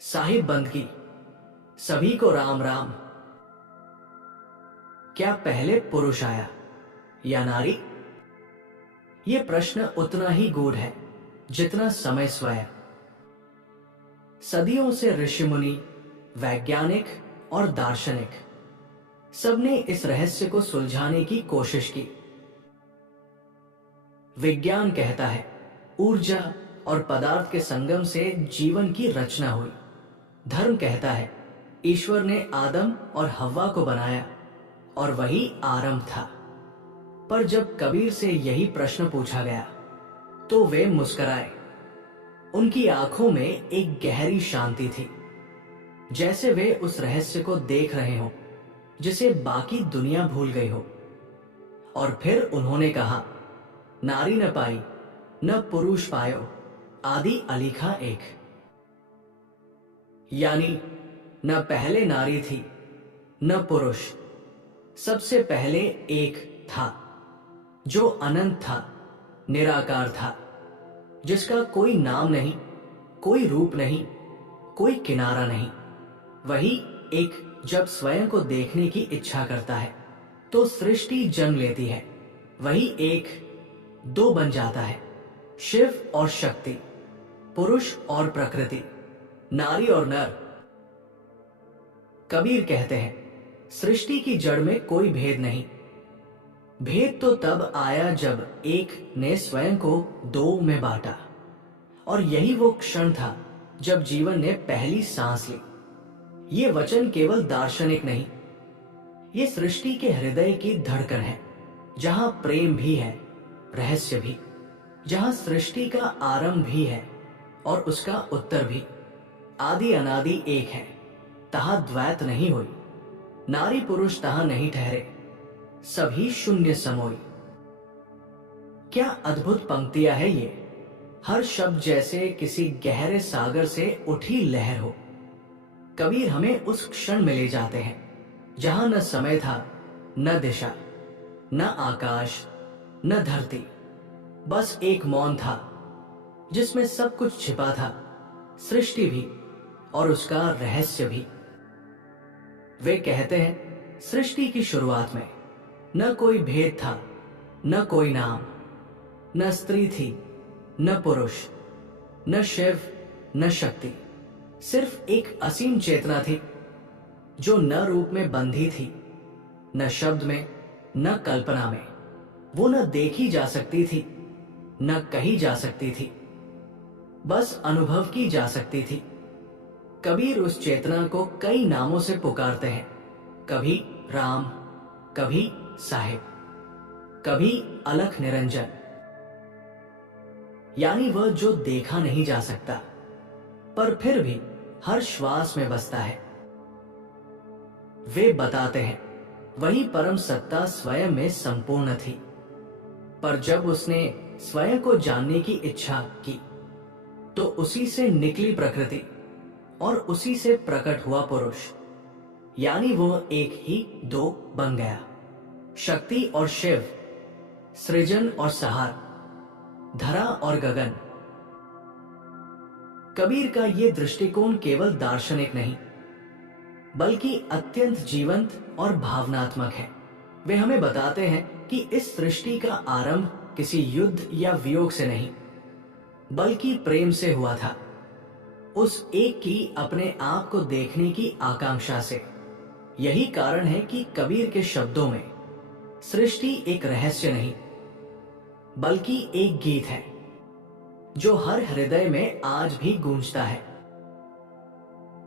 साहिब बंदगी, सभी को राम राम। क्या पहले पुरुष आया या नारी? ये प्रश्न उतना ही गूढ़ है जितना समय स्वयं। सदियों से ऋषि मुनि, वैज्ञानिक और दार्शनिक सबने इस रहस्य को सुलझाने की कोशिश की। विज्ञान कहता है ऊर्जा और पदार्थ के संगम से जीवन की रचना हुई। धर्म कहता है ईश्वर ने आदम और हव्वा को बनाया और वही आरंभ था। पर जब कबीर से यही प्रश्न पूछा गया तो वे मुस्कुराए। उनकी आंखों में एक गहरी शांति थी, जैसे वे उस रहस्य को देख रहे हों जिसे बाकी दुनिया भूल गई हो। और फिर उन्होंने कहा, नारी न पाई न पुरुष पायो, आदि अलिखा एक। यानी न पहले नारी थी न पुरुष, सबसे पहले एक था जो अनंत था, निराकार था, जिसका कोई नाम नहीं, कोई रूप नहीं, कोई किनारा नहीं। वही एक जब स्वयं को देखने की इच्छा करता है तो सृष्टि जन्म लेती है। वही एक दो बन जाता है, शिव और शक्ति, पुरुष और प्रकृति, नारी और नर। कबीर कहते हैं सृष्टि की जड़ में कोई भेद नहीं। भेद तो तब आया जब एक ने स्वयं को दो में बांटा, और यही वो क्षण था जब जीवन ने पहली सांस ली। ये वचन केवल दार्शनिक नहीं, ये सृष्टि के हृदय की धड़कन है, जहां प्रेम भी है, रहस्य भी, जहां सृष्टि का आरंभ भी है और उसका उत्तर भी। आदि अनादि एक है, तहा द्वैत नहीं हुई। नारी पुरुष तहा नहीं ठहरे, सभी शून्य समोई। क्या अद्भुत पंक्तियां है ये। हर शब्द जैसे किसी गहरे सागर से उठी लहर हो। कबीर हमें उस क्षण में ले जाते हैं जहां न समय था, न दिशा, न आकाश, न धरती, बस एक मौन था जिसमें सब कुछ छिपा था, सृष्टि भी और उसका रहस्य भी। वे कहते हैं सृष्टि की शुरुआत में न कोई भेद था, न कोई नाम, न स्त्री थी, न पुरुष, न शिव, न शक्ति। सिर्फ एक असीम चेतना थी जो न रूप में बंधी थी, न शब्द में, न कल्पना में। वो न देखी जा सकती थी, न कही जा सकती थी, बस अनुभव की जा सकती थी। कबीर उस चेतना को कई नामों से पुकारते हैं, कभी राम, कभी साहिब, कभी अलख निरंजन। यानी वह जो देखा नहीं जा सकता पर फिर भी हर श्वास में बसता है। वे बताते हैं वही परम सत्ता स्वयं में संपूर्ण थी, पर जब उसने स्वयं को जानने की इच्छा की तो उसी से निकली प्रकृति और उसी से प्रकट हुआ पुरुष। यानी वह एक ही दो बन गया, शक्ति और शिव, सृजन और सहार, धरा और गगन। कबीर का यह दृष्टिकोण केवल दार्शनिक नहीं बल्कि अत्यंत जीवंत और भावनात्मक है। वे हमें बताते हैं कि इस सृष्टि का आरंभ किसी युद्ध या वियोग से नहीं बल्कि प्रेम से हुआ था, उस एक की अपने आप को देखने की आकांक्षा से। यही कारण है कि कबीर के शब्दों में सृष्टि एक रहस्य नहीं बल्कि एक गीत है जो हर हृदय में आज भी गूंजता है।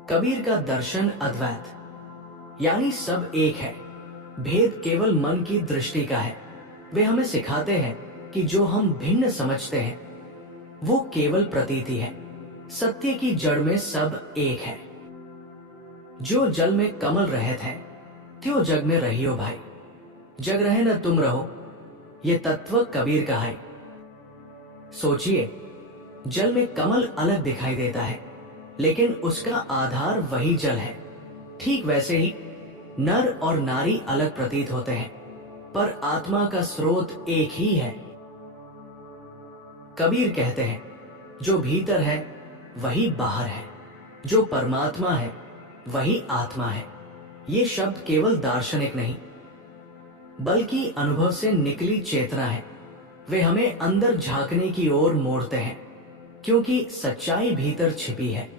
कबीर का दर्शन अद्वैत, यानी सब एक है, भेद केवल मन की दृष्टि का है। वे हमें सिखाते हैं कि जो हम भिन्न समझते हैं वो केवल प्रतीति है, सत्य की जड़ में सब एक है। जो जल में कमल रहत है त्यो जग में रहियो भाई, जग रहे न तुम रहो, ये तत्व कबीर का है। सोचिए, जल में कमल अलग दिखाई देता है लेकिन उसका आधार वही जल है। ठीक वैसे ही नर और नारी अलग प्रतीत होते हैं पर आत्मा का स्रोत एक ही है। कबीर कहते हैं जो भीतर है वही बाहर है, जो परमात्मा है वही आत्मा है। ये शब्द केवल दार्शनिक नहीं बल्कि अनुभव से निकली चेतना है। वे हमें अंदर झांकने की ओर मोड़ते हैं, क्योंकि सच्चाई भीतर छिपी है।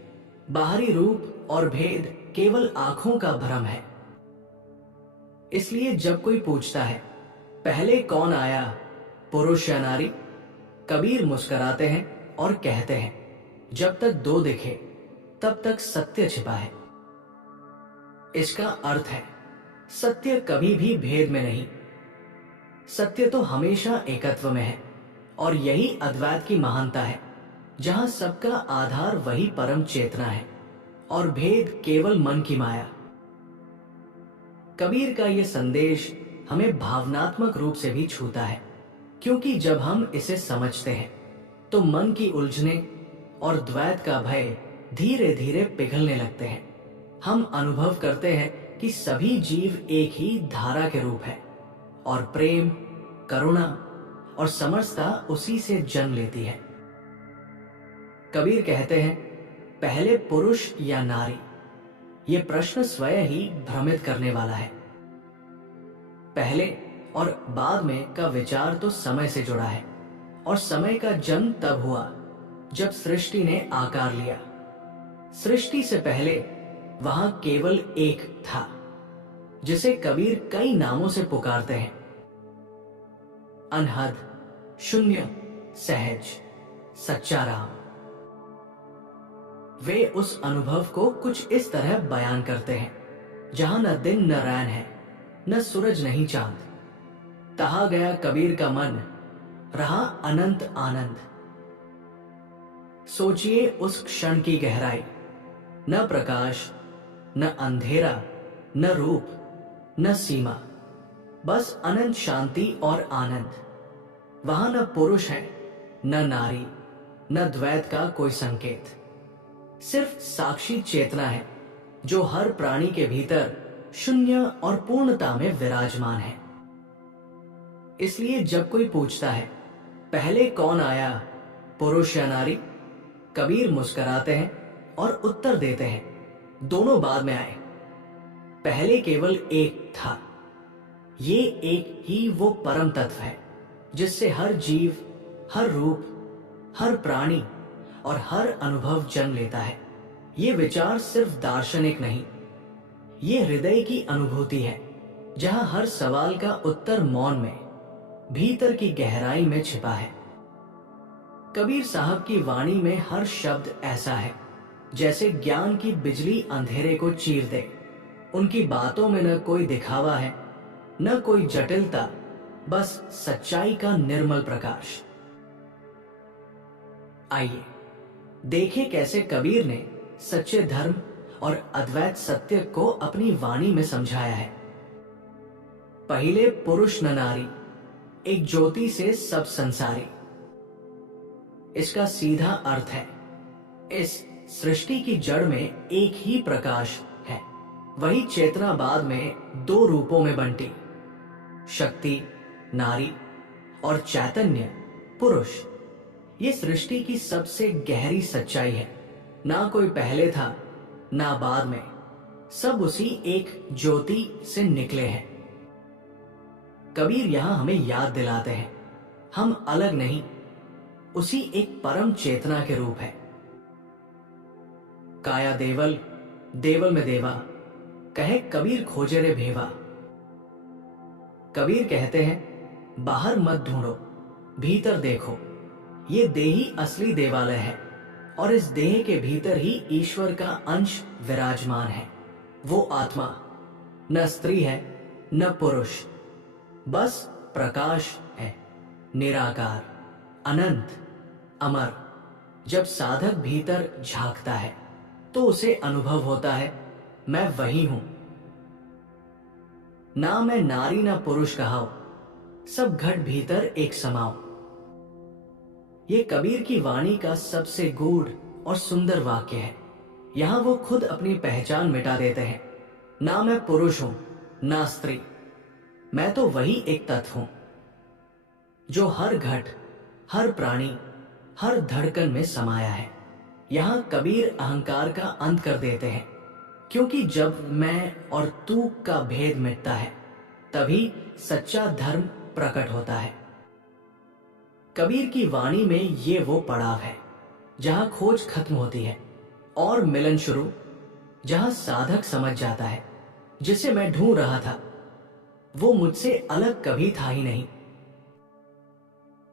बाहरी रूप और भेद केवल आंखों का भ्रम है। इसलिए जब कोई पूछता है पहले कौन आया, पुरुष या नारी, कबीर मुस्कुराते हैं और कहते हैं जब तक दो दिखे तब तक सत्य छिपा है। इसका अर्थ है सत्य कभी भी भेद में नहीं, सत्य तो हमेशा एकत्व में है। और यही अद्वैत की महानता है, जहां सबका आधार वही परम चेतना है और भेद केवल मन की माया। कबीर का यह संदेश हमें भावनात्मक रूप से भी छूता है, क्योंकि जब हम इसे समझते हैं तो मन की उलझने और द्वैत का भय धीरे धीरे पिघलने लगते हैं। हम अनुभव करते हैं कि सभी जीव एक ही धारा के रूप है और प्रेम, करुणा और समरसता उसी से जन्म लेती है। कबीर कहते हैं पहले पुरुष या नारी, ये प्रश्न स्वयं ही भ्रमित करने वाला है। पहले और बाद में का विचार तो समय से जुड़ा है, और समय का जन्म तब हुआ जब सृष्टि ने आकार लिया। सृष्टि से पहले वहां केवल एक था, जिसे कबीर कई नामों से पुकारते हैं। अनहद, शून्य, सहज, सच्चा राम। वे उस अनुभव को कुछ इस तरह बयान करते हैं, जहां न दिन न रैन है, न सूरज नहीं चांद। तहा गया कबीर का मन, रहा अनंत आनंद। सोचिए उस क्षण की गहराई, न प्रकाश, न अंधेरा, न रूप, न सीमा, बस अनंत शांति और आनंद। वहां न पुरुष है, न नारी, न द्वैत का कोई संकेत। सिर्फ साक्षी चेतना है, जो हर प्राणी के भीतर शून्य और पूर्णता में विराजमान है। इसलिए जब कोई पूछता है पहले कौन आया, पुरुष या नारी, कबीर मुस्कुराते हैं और उत्तर देते हैं दोनों बाद में आए। पहले केवल एक था। ये एक ही वो परम तत्व है जिससे हर जीव, हर रूप, हर प्राणी और हर अनुभव जन्म लेता है। ये विचार सिर्फ दार्शनिक नहीं, ये हृदय की अनुभूति है, जहां हर सवाल का उत्तर मौन में, भीतर की गहराई में छिपा है। कबीर साहब की वाणी में हर शब्द ऐसा है जैसे ज्ञान की बिजली अंधेरे को चीर दे। उनकी बातों में न कोई दिखावा है, न कोई जटिलता, बस सच्चाई का निर्मल प्रकाश। आइए देखें कैसे कबीर ने सच्चे धर्म और अद्वैत सत्य को अपनी वाणी में समझाया है। पहले पुरुष न नारी, एक ज्योति से सब संसारी। इसका सीधा अर्थ है इस सृष्टि की जड़ में एक ही प्रकाश है। वही चेतना बाद में दो रूपों में बंटी, शक्ति नारी और चैतन्य पुरुष। ये सृष्टि की सबसे गहरी सच्चाई है। ना कोई पहले था ना बाद में, सब उसी एक ज्योति से निकले हैं। कबीर यहां हमें याद दिलाते हैं हम अलग नहीं, उसी एक परम चेतना के रूप है। काया देवल, देवल में देवा, कहे कबीर खोजे रे भेवा। कबीर कहते हैं बाहर मत ढूंढो, भीतर देखो। ये देही असली देवालय है और इस देह के भीतर ही ईश्वर का अंश विराजमान है। वो आत्मा न स्त्री है न पुरुष, बस प्रकाश है, निराकार, अनंत, अमर। जब साधक भीतर झांकता है तो उसे अनुभव होता है मैं वही हूं। ना मैं नारी ना पुरुष कहाओ, सब घट भीतर एक समाओ। ये कबीर की वाणी का सबसे गूढ़ और सुंदर वाक्य है। यहां वो खुद अपनी पहचान मिटा देते हैं। ना मैं पुरुष हूं ना स्त्री, मैं तो वही एक तत्व हूं जो हर घट, हर प्राणी, हर धड़कन में समाया है। यहाँ कबीर अहंकार का अंत कर देते हैं, क्योंकि जब मैं और तू का भेद मिटता है तभी सच्चा धर्म प्रकट होता है। कबीर की वाणी में ये वो पड़ाव है जहां खोज खत्म होती है और मिलन शुरू, जहां साधक समझ जाता है जिसे मैं ढूंढ रहा था वो मुझसे अलग कभी था ही नहीं।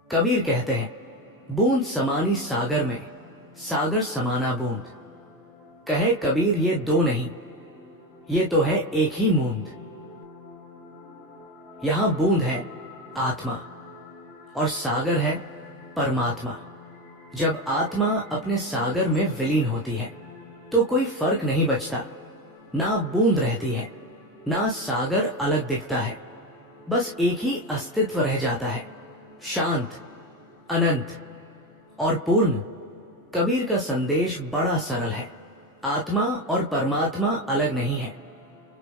कबीर कहते हैं, बूंद समानी सागर में, सागर समाना बूंद। कहे कबीर ये दो नहीं, ये तो है एक ही मूंद। यहां बूंद है आत्मा और सागर है परमात्मा। जब आत्मा अपने सागर में विलीन होती है तो कोई फर्क नहीं बचता, ना बूंद रहती है ना सागर अलग दिखता है, बस एक ही अस्तित्व रह जाता है, शांत, अनंत और पूर्ण। कबीर का संदेश बड़ा सरल है, आत्मा और परमात्मा अलग नहीं है,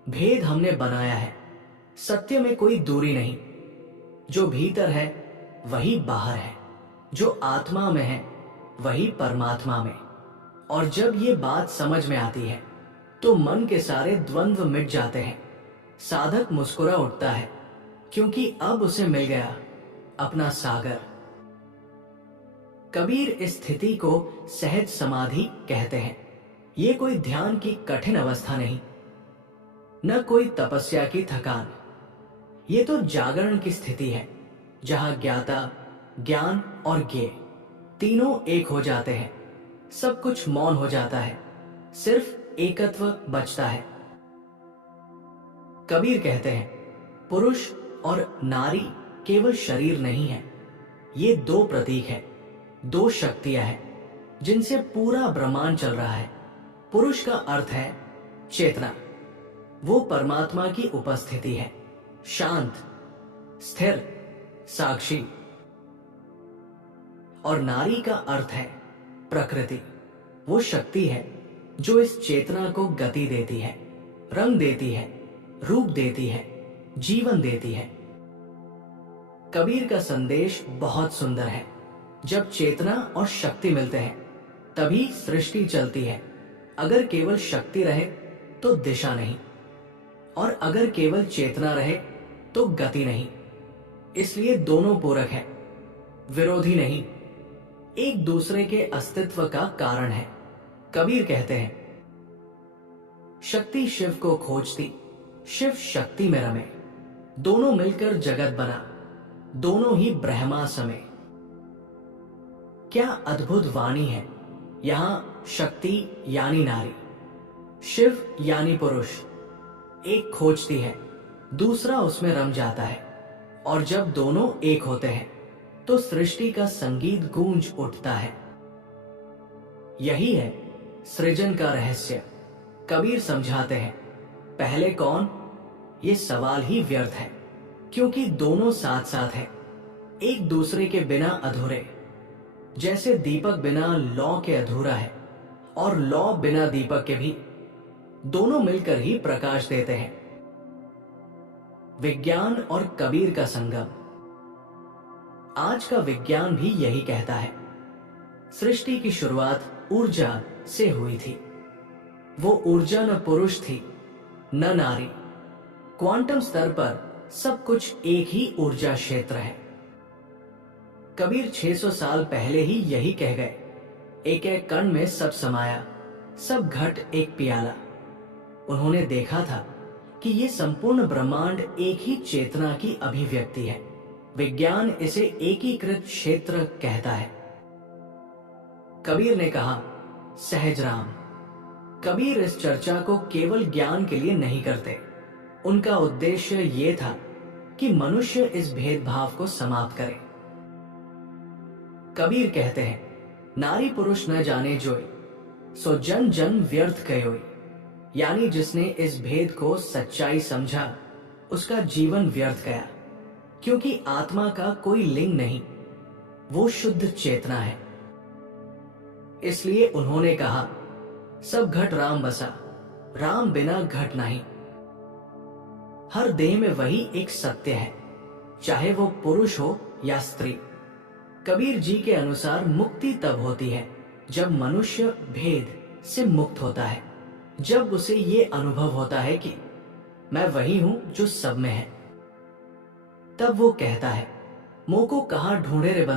भेद हमने बनाया है, सत्य में कोई दूरी नहीं। जो भीतर है वही बाहर है, जो आत्मा में है वही परमात्मा में। और जब ये बात समझ में आती है तो मन के सारे द्वंद्व मिट जाते हैं। साधक मुस्कुरा उठता है क्योंकि अब उसे मिल गया अपना सागर। कबीर इस स्थिति को सहज समाधि कहते हैं। ये कोई ध्यान की कठिन अवस्था नहीं, न कोई तपस्या की थकान। ये तो जागरण की स्थिति है जहां ज्ञाता, ज्ञान और ज्ञेय तीनों एक हो जाते हैं। सब कुछ मौन हो जाता है, सिर्फ एकत्व बचता है। कबीर कहते हैं, पुरुष और नारी केवल शरीर नहीं है, ये दो प्रतीक है, दो शक्तियां हैं जिनसे पूरा ब्रह्मांड चल रहा है। पुरुष का अर्थ है चेतना, वो परमात्मा की उपस्थिति है, शांत, स्थिर, साक्षी। और नारी का अर्थ है प्रकृति, वो शक्ति है जो इस चेतना को गति देती है, रंग देती है, रूप देती है, जीवन देती है। कबीर का संदेश बहुत सुंदर है। जब चेतना और शक्ति मिलते हैं तभी सृष्टि चलती है। अगर केवल शक्ति रहे तो दिशा नहीं, और अगर केवल चेतना रहे तो गति नहीं। इसलिए दोनों पूरक है, विरोधी नहीं, एक दूसरे के अस्तित्व का कारण है। कबीर कहते हैं, शक्ति शिव को खोजती, शिव शक्ति में रमे, दोनों मिलकर जगत बना, दोनों ही ब्रह्मा समे। क्या अद्भुत वाणी है। यहां शक्ति यानी नारी, शिव यानी पुरुष, एक खोजती है, दूसरा उसमें रम जाता है। और जब दोनों एक होते हैं तो सृष्टि का संगीत गूंज उठता है। यही है सृजन का रहस्य। कबीर समझाते हैं, पहले कौन, ये सवाल ही व्यर्थ है, क्योंकि दोनों साथ साथ हैं, एक दूसरे के बिना अधूरे। जैसे दीपक बिना लौ के अधूरा है और लौ बिना दीपक के भी, दोनों मिलकर ही प्रकाश देते हैं। विज्ञान और कबीर का संगम। आज का विज्ञान भी यही कहता है, सृष्टि की शुरुआत ऊर्जा से हुई थी। वो ऊर्जा न पुरुष थी न नारी। क्वांटम स्तर पर सब कुछ एक ही ऊर्जा क्षेत्र है। कबीर 600 साल पहले ही यही कह गए, एक एक कण में सब समाया, सब घट एक प्याला। उन्होंने देखा था कि ये संपूर्ण ब्रह्मांड एक ही चेतना की अभिव्यक्ति है। विज्ञान इसे एकीकृत क्षेत्र कहता है। कबीर ने कहा, सहज राम। कबीर इस चर्चा को केवल ज्ञान के लिए नहीं करते। उनका उद्देश्य ये था कि मनुष्य इस भेदभाव को समाप्त करे। कबीर कहते हैं, नारी पुरुष न जाने जोई, सो जन जन व्यर्थ गयोई। यानी जिसने इस भेद को सच्चाई समझा उसका जीवन व्यर्थ गया, क्योंकि आत्मा का कोई लिंग नहीं, वो शुद्ध चेतना है। इसलिए उन्होंने कहा, सब घट राम बसा, राम बिना घट नहीं। हर देह में वही एक सत्य है, चाहे वो पुरुष हो या स्त्री। कबीर जी के अनुसार मुक्ति तब होती है जब मनुष्य भेद से मुक्त होता है, जब उसे ये अनुभव होता है कि मैं वही हूं जो सब में है, तब वो कहता है, मोह को कहाँ ढूंढे रे बंदे।